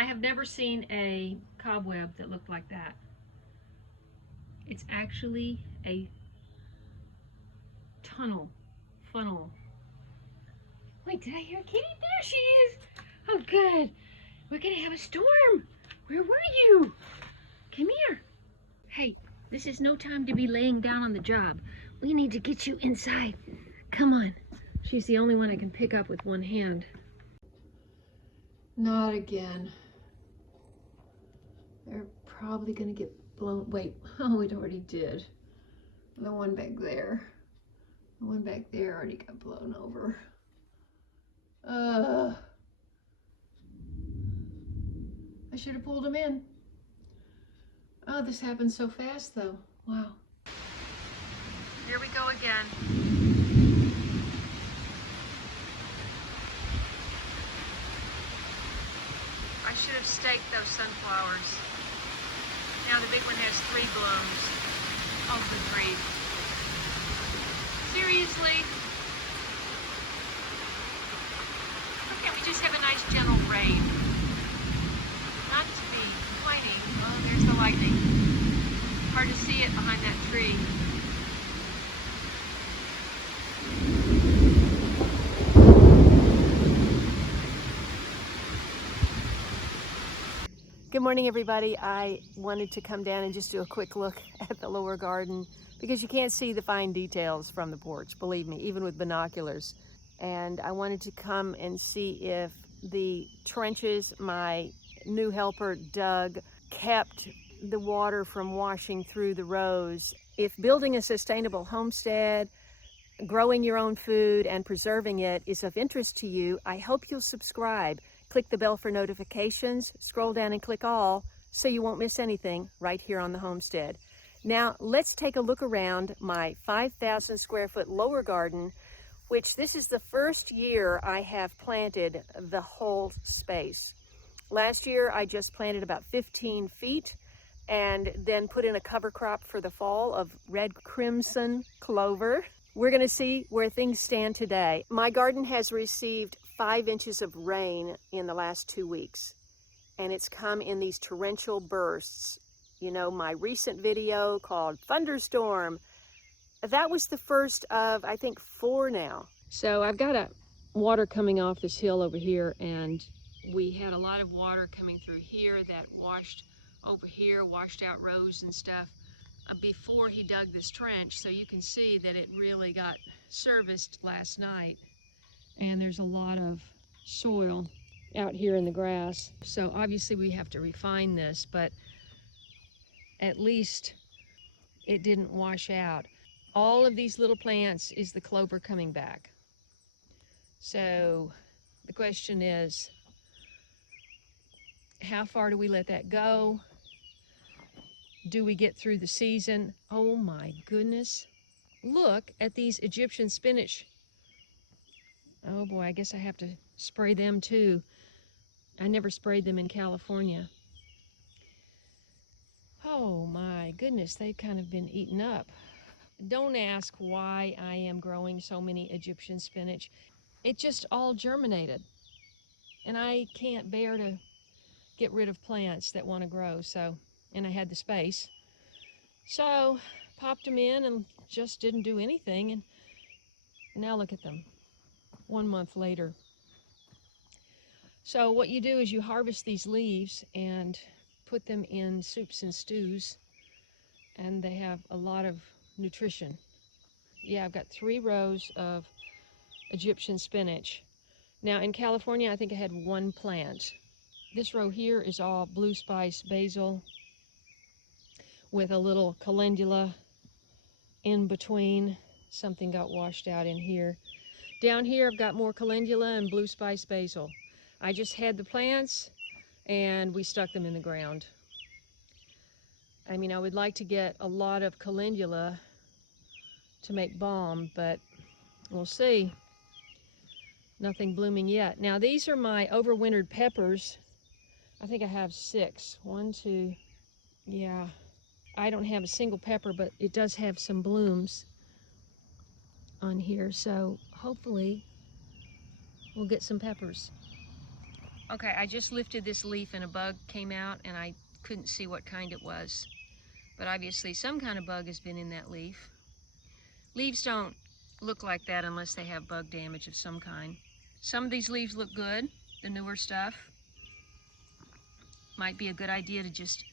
I have never seen a cobweb that looked like that. It's actually a funnel. Wait, did I hear a kitty? There she is. Oh, good. We're gonna have a storm. Where were you? Come here. Hey, this is no time to be laying down on the job. We need to get you inside. Come on. She's the only one I can pick up with one hand. Not again. They're probably gonna get blown. Wait, oh, it already did. The one back there. The one back there already got blown over. I should have pulled him in. Oh, this happened so fast though. Wow. Here we go again. I should have staked those sunflowers. Now the big one has 3 blooms. Oh, good grief. Seriously? Why can't we just have a nice gentle rain? Not to be complaining. Oh, there's the lightning. Hard to see it behind that tree. Good morning, everybody. I wanted to come down and just do a quick look at the lower garden because you can't see the fine details from the porch, believe me, even with binoculars. And I wanted to come and see if the trenches my new helper dug kept the water from washing through the rows. If building a sustainable homestead, growing your own food, and preserving it is of interest to you, I hope you'll subscribe. Click the bell for notifications, scroll down and click all so you won't miss anything right here on the homestead. Now let's take a look around my 5,000 square foot lower garden, which this is the first year I have planted the whole space. Last year I just planted about 15 feet and then put in a cover crop for the fall of red crimson clover. We're going to see where things stand today. My garden has received 5 inches of rain in the last 2 weeks, and it's come in these torrential bursts. You know, my recent video called Thunderstorm, that was the first of, I think, 4 now. So I've got water coming off this hill over here, and we had a lot of water coming through here that washed over here, washed out rows and stuff before he dug this trench. So you can see that it really got serviced last night. And there's a lot of soil out here in the grass. So obviously we have to refine this, but at least it didn't wash out. All of these little plants is the clover coming back. So the question is, how far do we let that go? Do we get through the season? Oh my goodness. Look at these Egyptian spinach. Oh boy, I guess I have to spray them too. I never sprayed them in California. Oh my goodness, they've kind of been eaten up. Don't ask why I am growing so many Egyptian spinach. It just all germinated. And I can't bear to get rid of plants that want to grow, and I had the space. So popped them in and just didn't do anything, and now look at them 1 month later. So what you do is you harvest these leaves and put them in soups and stews, and they have a lot of nutrition. Yeah, I've got 3 rows of Egyptian spinach. Now in California, I think I had 1 plant. This row here is all blue spice basil with a little calendula in between. Something got washed out in here. Down here I've got more calendula and blue spice basil. I just had the plants and we stuck them in the ground. I mean, I would like to get a lot of calendula to make balm, but we'll see. Nothing blooming yet. Now these are my overwintered peppers. I think I have 6. 1, 2, yeah. I don't have a single pepper, but it does have some blooms on here, so hopefully we'll get some peppers. Okay, I just lifted this leaf and a bug came out and I couldn't see what kind it was. But obviously some kind of bug has been in that leaf. Leaves don't look like that unless they have bug damage of some kind. Some of these leaves look good, the newer stuff. Might be a good idea to just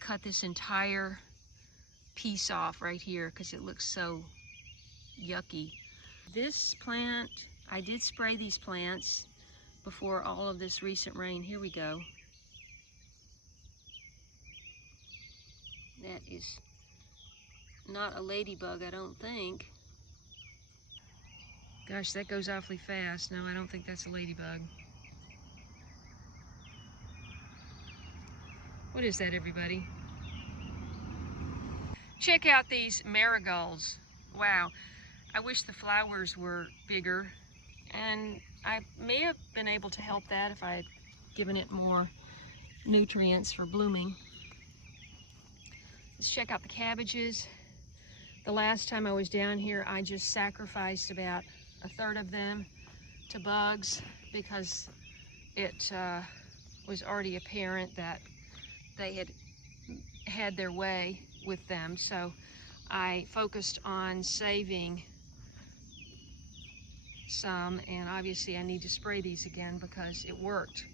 cut this entire piece off right here because it looks so yucky. This plant, I did spray these plants before all of this recent rain. Here we go. That is not a ladybug, I don't think. Gosh, that goes awfully fast. No, I don't think that's a ladybug. What is that, everybody? Check out these marigolds. Wow, I wish the flowers were bigger, and I may have been able to help that if I had given it more nutrients for blooming. Let's check out the cabbages. The last time I was down here, I just sacrificed about a third of them to bugs because it was already apparent that they had had their way with them. So I focused on saving some, and obviously I need to spray these again because it worked.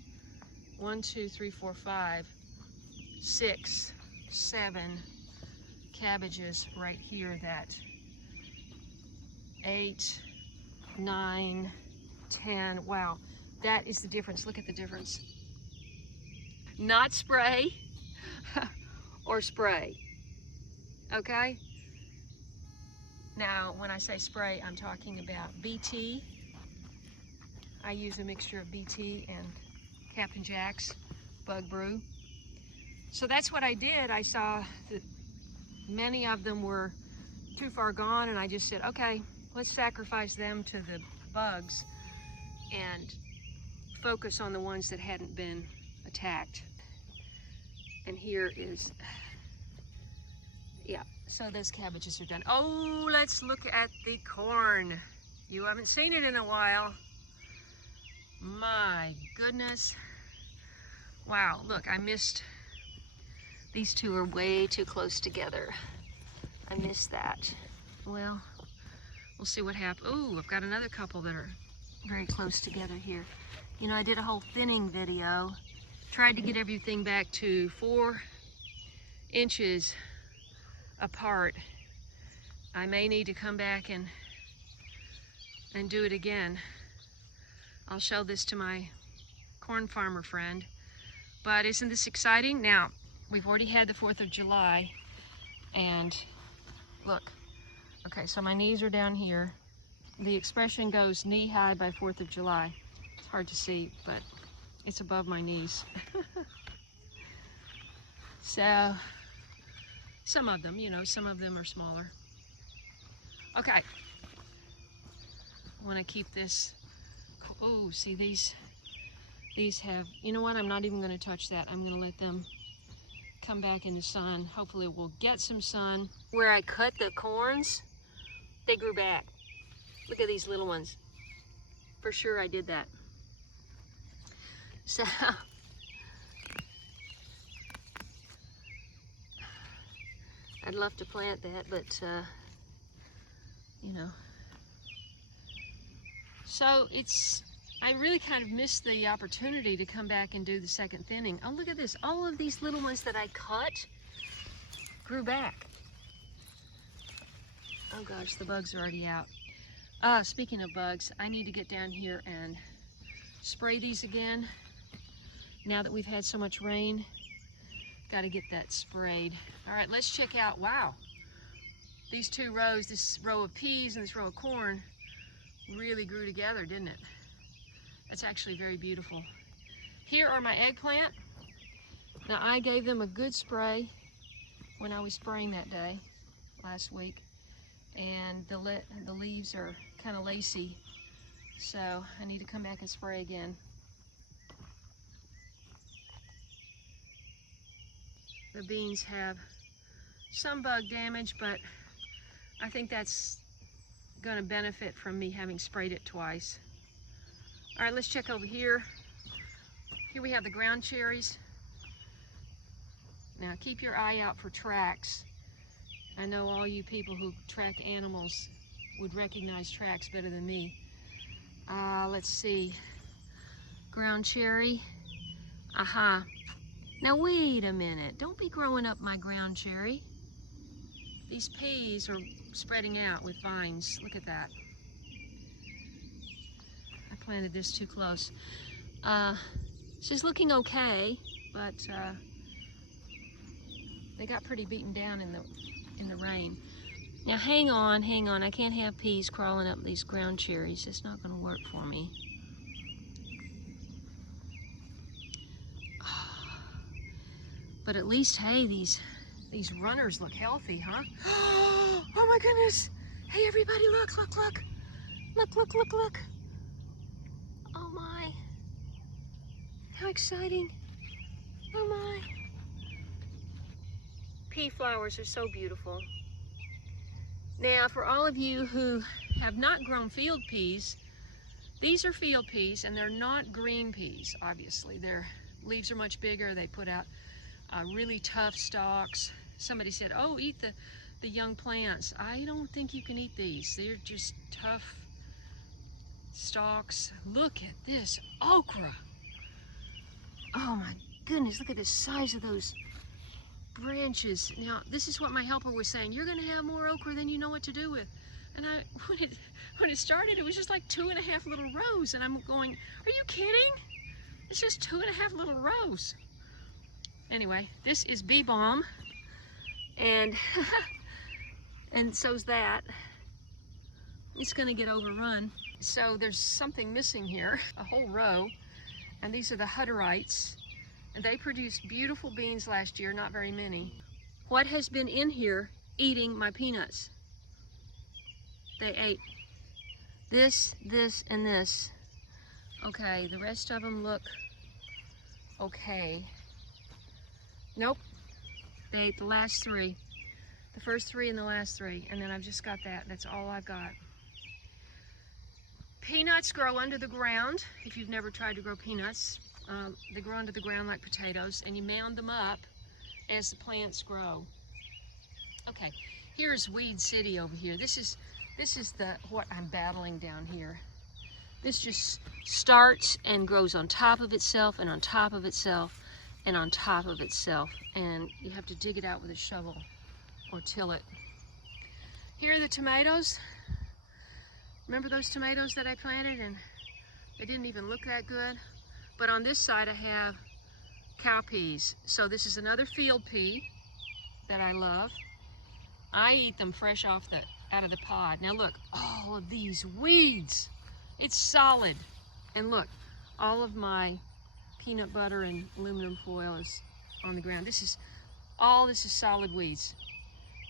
1, 2, 3, 4, 5, 6, 7 cabbages right here. That 8, 9, 10. Wow, that is the difference. Look at the difference. Not spray or spray. Okay? Now, when I say spray, I'm talking about BT. I use a mixture of BT and Captain Jack's Bug Brew. So that's what I did. I saw that many of them were too far gone, and I just said, okay, let's sacrifice them to the bugs and focus on the ones that hadn't been attacked. And here is, yeah, so those cabbages are done. Oh, let's look at the corn. You haven't seen it in a while. My goodness. Wow, look, I missed, these two are way too close together. I missed that. Well, we'll see what happens. Oh, I've got another couple that are very close together here. You know, I did a whole thinning video, tried to get everything back to 4 inches apart. I may need to come back and do it again. I'll show this to my corn farmer friend. But isn't this exciting? Now, we've already had the 4th of July, and look, okay, so my knees are down here. The expression goes knee-high by 4th of July. It's hard to see, but it's above my knees. So, some of them, you know, some of them are smaller. Okay, I want to keep this. Oh, see, these have, you know what, I'm not even going to touch that. I'm going to let them come back in the sun. Hopefully we'll get some sun. Where I cut the corns, they grew back. Look at these little ones. For sure I did that. So, I'd love to plant that, but, you know. So I really kind of missed the opportunity to come back and do the second thinning. Oh, look at this. All of these little ones that I cut grew back. Oh gosh, the bugs are already out. Speaking of bugs, I need to get down here and spray these again. Now that we've had so much rain, got to get that sprayed. All right, let's check out, wow. These 2 rows, this row of peas and this row of corn, really grew together, didn't it? That's actually very beautiful. Here are my eggplant. Now, I gave them a good spray when I was spraying that day, last week. And the leaves are kind of lacy, so I need to come back and spray again. The beans have some bug damage, but I think that's going to benefit from me having sprayed it twice. All right, let's check over here. Here we have the ground cherries. Now keep your eye out for tracks. I know all you people who track animals would recognize tracks better than me. Let's see. Ground cherry. Aha. Now wait a minute. Don't be growing up my ground cherry. These peas are spreading out with vines. Look at that. I planted this too close. She's looking okay, but they got pretty beaten down in the rain. Now hang on. I can't have peas crawling up these ground cherries. It's not going to work for me. But at least, hey, these runners look healthy, huh? Oh my goodness! Hey everybody, look! Look! Oh my! How exciting! Oh my! Pea flowers are so beautiful. Now, for all of you who have not grown field peas, these are field peas, and they're not green peas, obviously. Their leaves are much bigger. They put out really tough stalks. Somebody said, oh, eat the young plants. I don't think you can eat these. They're just tough stalks. Look at this okra. Oh my goodness, look at the size of those branches. Now, this is what my helper was saying. You're gonna have more okra than you know what to do with. And when it started, it was just like 2.5 little rows. And I'm going, are you kidding? It's just 2.5 little rows. Anyway, this is bee balm, and and so's that. It's gonna get overrun. So there's something missing here, a whole row, and these are the Hutterites, and they produced beautiful beans last year, not very many. What has been in here eating my peanuts? They ate this, and this. Okay, the rest of them look okay. Nope, they ate the last 3. The first 3 and the last 3, and then I've just got that. That's all I've got. Peanuts grow under the ground. If you've never tried to grow peanuts, they grow under the ground like potatoes, and you mound them up as the plants grow. Okay, here's Weed City over here. This is what I'm battling down here. This just starts and grows on top of itself and on top of itself and on top of itself, and you have to dig it out with a shovel or till it. Here are the tomatoes. Remember those tomatoes that I planted and they didn't even look that good? But on this side I have cow peas. So this is another field pea that I love. I eat them fresh out of the pod. Now look, all of these weeds. It's solid. And look, all of my peanut butter and aluminum foil is on the ground. This is solid weeds.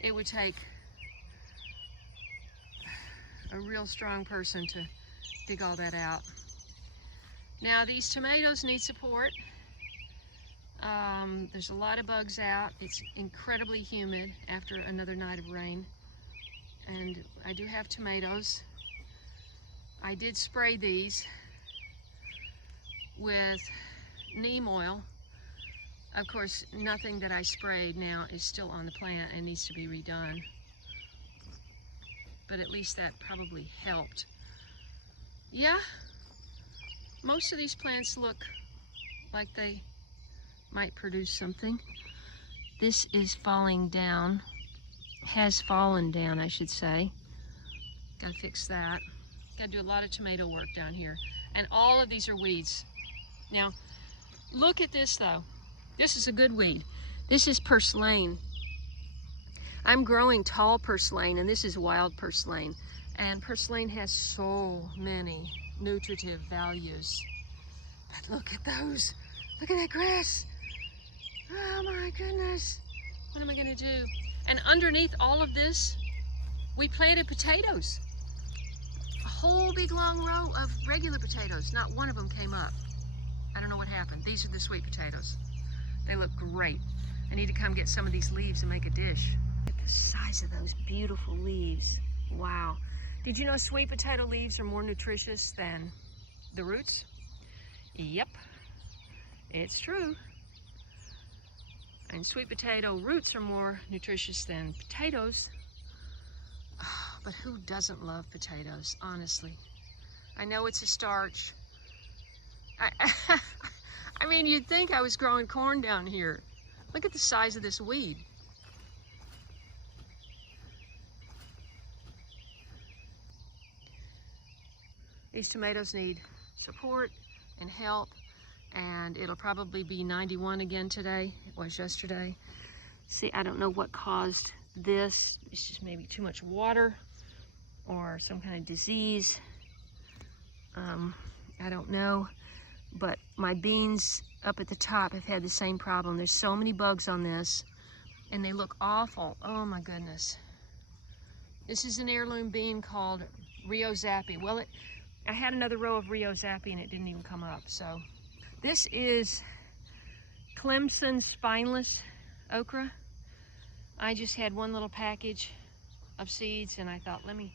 It would take a real strong person to dig all that out. Now these tomatoes need support. There's a lot of bugs out. It's incredibly humid after another night of rain. And I do have tomatoes. I did spray these with neem oil. Of course, nothing that I sprayed now is still on the plant and needs to be redone. But at least that probably helped. Yeah, most of these plants look like they might produce something. This is falling down, has fallen down, I should say. Gotta fix that. Gotta do a lot of tomato work down here. And all of these are weeds. Now, look at this though. This is a good weed. This is purslane. I'm growing tall purslane, and this is wild purslane. And purslane has so many nutritive values. But look at those. Look at that grass. Oh my goodness. What am I gonna do? And underneath all of this, we planted potatoes. A whole big long row of regular potatoes. Not one of them came up. I don't know what happened. These are the sweet potatoes. They look great. I need to come get some of these leaves and make a dish. Look at the size of those beautiful leaves. Wow. Did you know sweet potato leaves are more nutritious than the roots? Yep. It's true. And sweet potato roots are more nutritious than potatoes. But who doesn't love potatoes, honestly? I know it's a starch. I mean, you'd think I was growing corn down here. Look at the size of this weed. These tomatoes need support and help, and it'll probably be 91 again today. It was yesterday. See, I don't know what caused this. It's just maybe too much water or some kind of disease. I don't know, but my beans up at the top have had the same problem. There's so many bugs on this, and they look awful. Oh my goodness. This is an heirloom bean called Rio Zappi. Well, I had another row of Rio Zappi and it didn't even come up. So this is Clemson spineless okra. I just had one little package of seeds and I thought, let me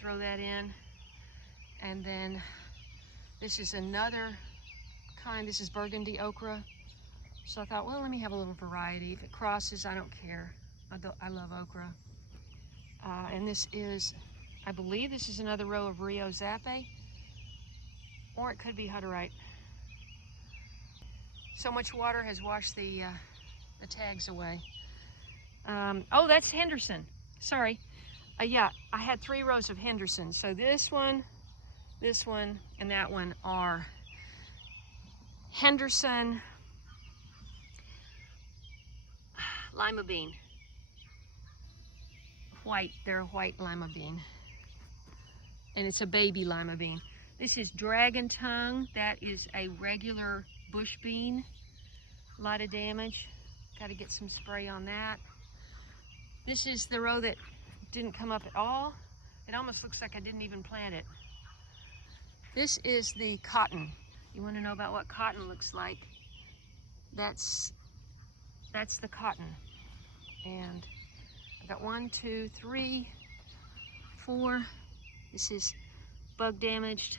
throw that in. And then this is another kind. This is burgundy okra. So I thought, well, let me have a little variety. If it crosses, I don't care. I love okra. And this is, I believe this is another row of Rio Zappi, or it could be Hutterite. So much water has washed the tags away. Oh, that's Henderson. Sorry. Yeah, I had 3 rows of Henderson. So this one, and that one are Henderson lima bean. White, they're a white lima bean. And it's a baby lima bean. This is dragon tongue. That is a regular bush bean. A lot of damage. Got to get some spray on that. This is the row that didn't come up at all. It almost looks like I didn't even plant it. This is the cotton. You want to know about what cotton looks like? That's the cotton. And I've got 1, 2, 3, 4. This is bug damaged.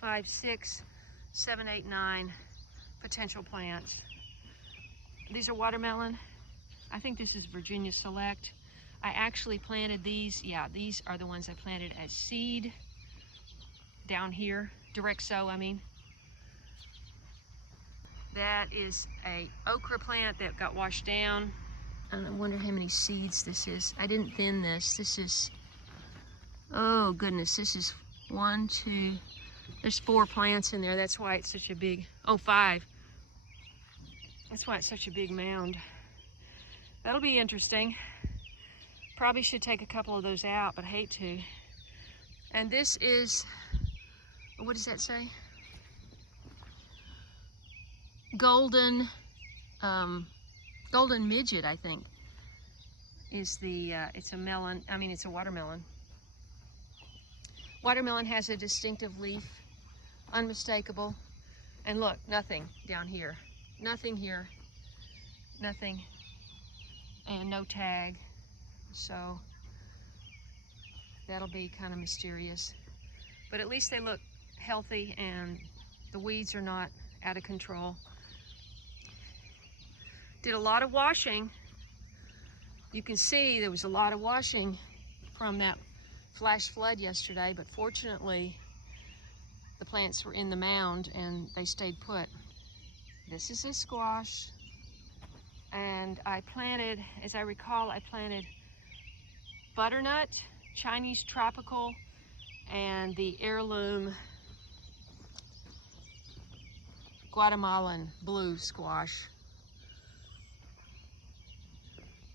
5, 6, 7, 8, 9 potential plants. These are watermelon. I think this is Virginia Select. I actually planted these. Yeah, these are the ones I planted as seed down here. Direct sow, I mean. That is a okra plant that got washed down. I wonder how many seeds this is. I didn't thin this. This is, oh goodness, this is 1, 2, there's 4 plants in there. That's why it's such a big, oh, 5. That's why it's such a big mound. That'll be interesting. Probably should take a couple of those out, but I hate to. And this is, what does that say? Golden midget, I think, is the, it's a melon, I mean, it's a watermelon. Watermelon has a distinctive leaf, unmistakable. And look, nothing down here. Nothing here, nothing, and no tag. So that'll be kind of mysterious. But at least they look healthy and the weeds are not out of control. Did a lot of washing. You can see there was a lot of washing from that flash flood yesterday, but fortunately the plants were in the mound and they stayed put. This is a squash, and I planted, as I recall, I planted butternut, Chinese tropical, and the heirloom Guatemalan blue squash.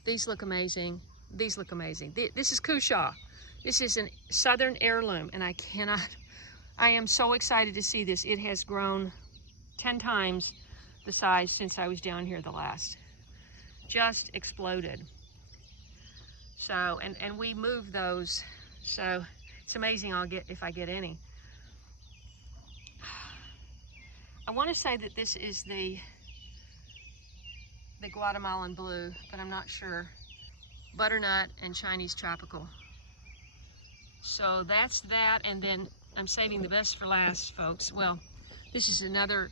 These look amazing. These look amazing. This is Cushaw. This is a southern heirloom, and I am so excited to see this. It has grown 10 times the size since I was down here the last. Just exploded. So, and we moved those, so it's amazing if I get any. I want to say that this is the Guatemalan blue, but I'm not sure. Butternut and Chinese tropical. So that's that, and then I'm saving the best for last, folks. Well, this is another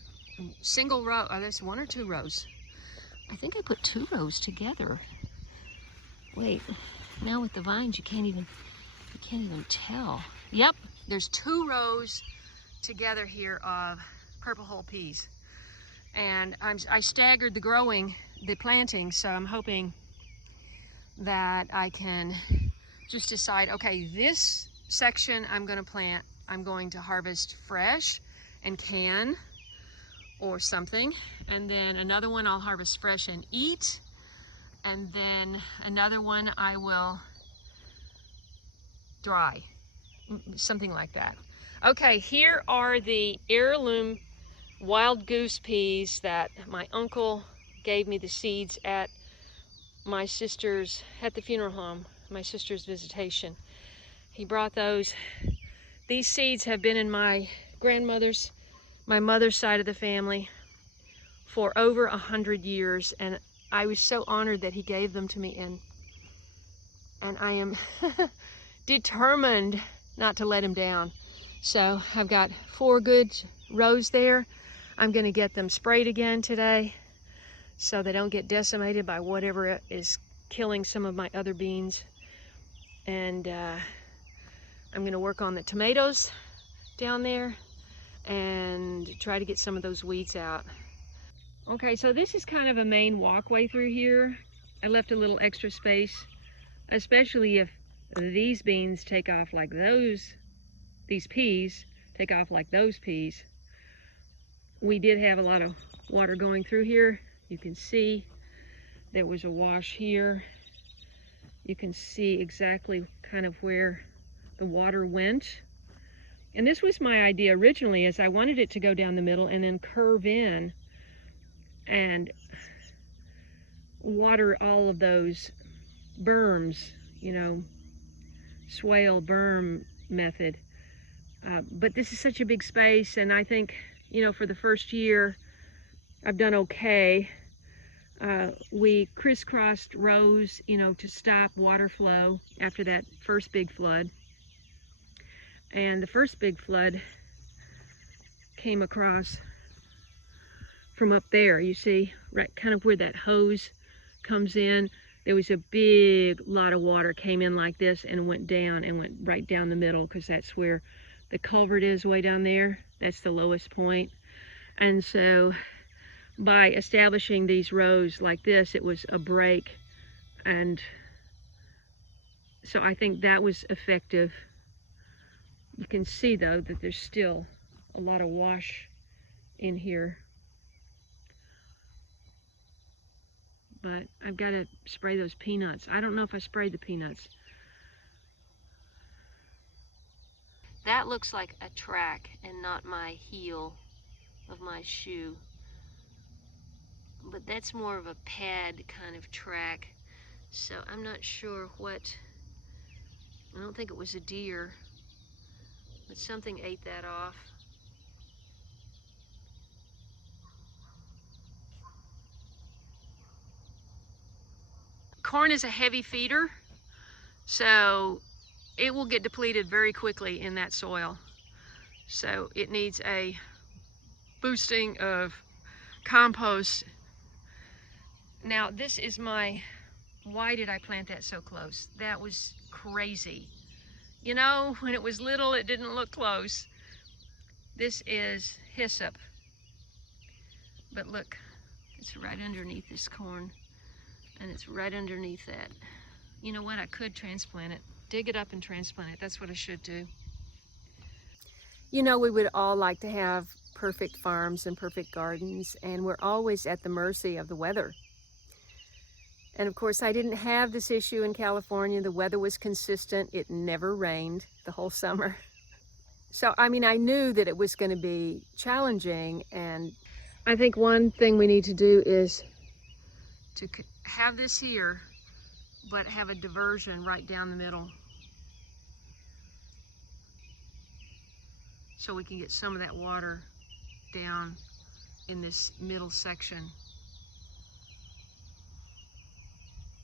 single row. Oh, there's 1 or 2 rows. I think I put 2 rows together. Wait, now with the vines, you can't even tell. Yep, there's 2 rows together here of purple hull peas. And I staggered the planting, so I'm hoping that I can just decide, okay, this section I'm going to harvest fresh and can or something, and then another one I'll harvest fresh and eat, and then another one I will dry, something like that. Okay, here are the heirloom wild goose peas that my uncle gave me the seeds at the funeral home, my sister's visitation. He brought those. These seeds have been in my mother's side of the family for over 100 years, and I was so honored that he gave them to me, and I am determined not to let him down. So I've got 4 good rows there. I'm going to get them sprayed again today so they don't get decimated by whatever is killing some of my other beans. And I'm going to work on the tomatoes down there and try to get some of those weeds out. Okay, so this is kind of a main walkway through here. I left a little extra space, especially if these beans take off like these peas take off like those peas. We did have a lot of water going through here. You can see there was a wash here. You can see exactly kind of where the water went. And this was my idea originally, is I wanted it to go down the middle and then curve in and water all of those berms, you know, swale berm method. But this is such a big space, and I think, you know, for the first year, I've done okay. We crisscrossed rows, you know, to stop water flow after that first big flood. And the first big flood came across from up there, you see, right kind of where that hose comes in. There was a big lot of water came in like this and went down and went right down the middle, because that's where the culvert is, way down there. That's the lowest point. And so by establishing these rows like this, it was a break. And so I think that was effective. You can see though that there's still a lot of wash in here. But I've got to spray those peanuts. I don't know if I sprayed the peanuts. That looks like a track and not my heel of my shoe. But that's more of a pad kind of track. So I'm not sure what, I don't think it was a deer, but something ate that off. Corn is a heavy feeder, so it will get depleted very quickly in that soil. So it needs a boosting of compost. Now this is why did I plant that so close? That was crazy. You know, when it was little, it didn't look close. This is hyssop. But look, it's right underneath this corn, and it's right underneath that. You know what, I could transplant it. Dig it up and transplant it. That's what I should do. You know, we would all like to have perfect farms and perfect gardens, and we're always at the mercy of the weather. And of course, I didn't have this issue in California. The weather was consistent. It never rained the whole summer. So, I mean, I knew that it was going to be challenging, and I think one thing we need to do is to have this here, but have a diversion right down the middle, so we can get some of that water down in this middle section.